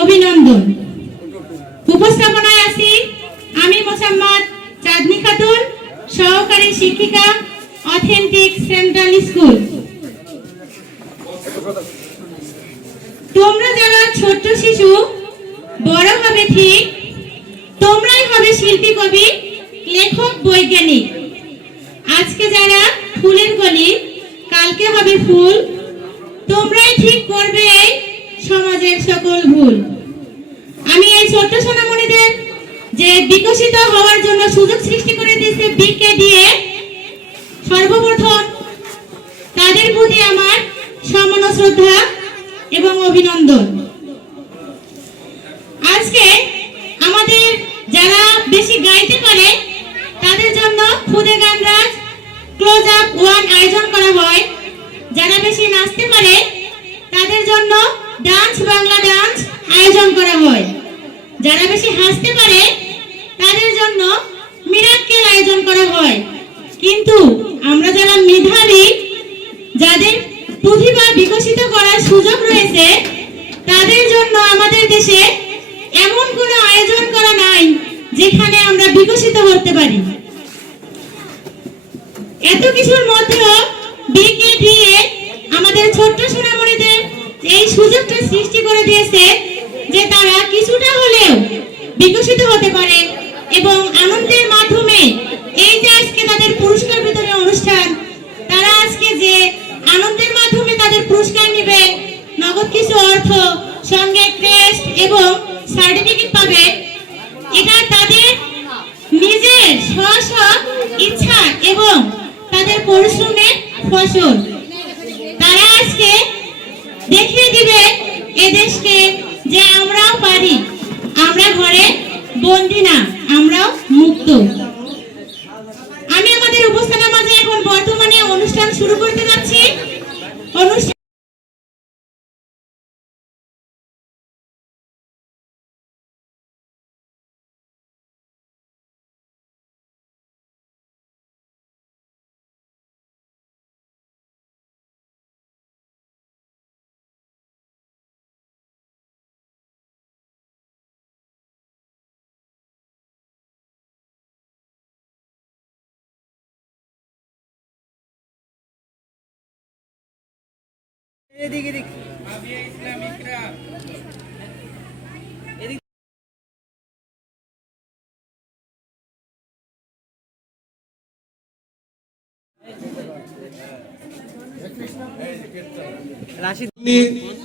অভিনন্দন। উপস্থাপনায় আছি আমি মোসাম্মদ চাঁদনি খাতুন, সহকারী শিক্ষিকা অথেন্টিক সেন্ট্রাল স্কুল তোমরা যারা ছোট্ট শিশু, বড় হবে ঠিক, তোমরাই হবে শিল্পী কবি, লেখক, বৈজ্ঞানিক। আজকে যারা ফুলের গলি, কালকে হবে ফুল, তোমরাই ঠিক করবে এই সমাজের ভুল। আমি এই ছোট্ট সোনামণিদের যে বিকশিত হওয়ার জন্য সুযোগ সৃষ্টি করে দিয়েছে বিকে দিয়ে, সর্বপ্রথম তাদের প্রতি আমার সম্মান শ্রদ্ধা এবং অভিনন্দন। আজকে আমাদের যারা বেশি গাইতে পারে, তাদের জন্য খুদে গানরাজ ক্লোজ আপ ওয়ান আয়োজন করা হয়। যারা বেশি নাচতে পারে, তাদের জন্য ডান্স বাংলা আয়োজন করা হয়। যারা বেশি হাসতে পারে, তাদের জন্য মিরাক্কেল আয়োজন করা হয়। কিন্তু আমরা যারা মেধাবী, যাদের প্রতিভা বিকশিত করার সুযোগ রয়েছে, তাদের জন্য আমাদের দেশে এমন কোনো আয়োজন করা নাই, যেখানে আমরা বিকশিত হতে পারি। এত কিছুর মধ্যেও বিকেডিএ আমাদের ছোট্ট সোনামণিদের এই সুযোগটা সৃষ্টি করে দিয়েছে। যে তারা কিছুটা হলেও বিকশিত হতে পারে এবং আনন্দের মাধ্যমে এই যে আজকে তাদের পুরস্কার বিতরণের অনুষ্ঠান, তারা আজকে যে আনন্দের মাধ্যমে তাদের পুরস্কার নেবে, নগদ কিছু অর্থ, সঙ্গে ক্রেস্ট এবং সার্টিফিকেট পাবে, এটা তাদের নিজের স্ব স্ব ইচ্ছা এবং তাদের পরিশ্রমের ফসল। তারা আজকে দেখিয়ে দিবে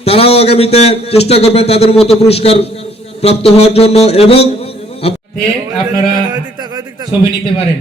তারাও আগামীতে চেষ্টা করবেন তাদের মতো পুরস্কার প্রাপ্ত হওয়ার জন্য এবং আপনারা ছবি নিতে পারেন।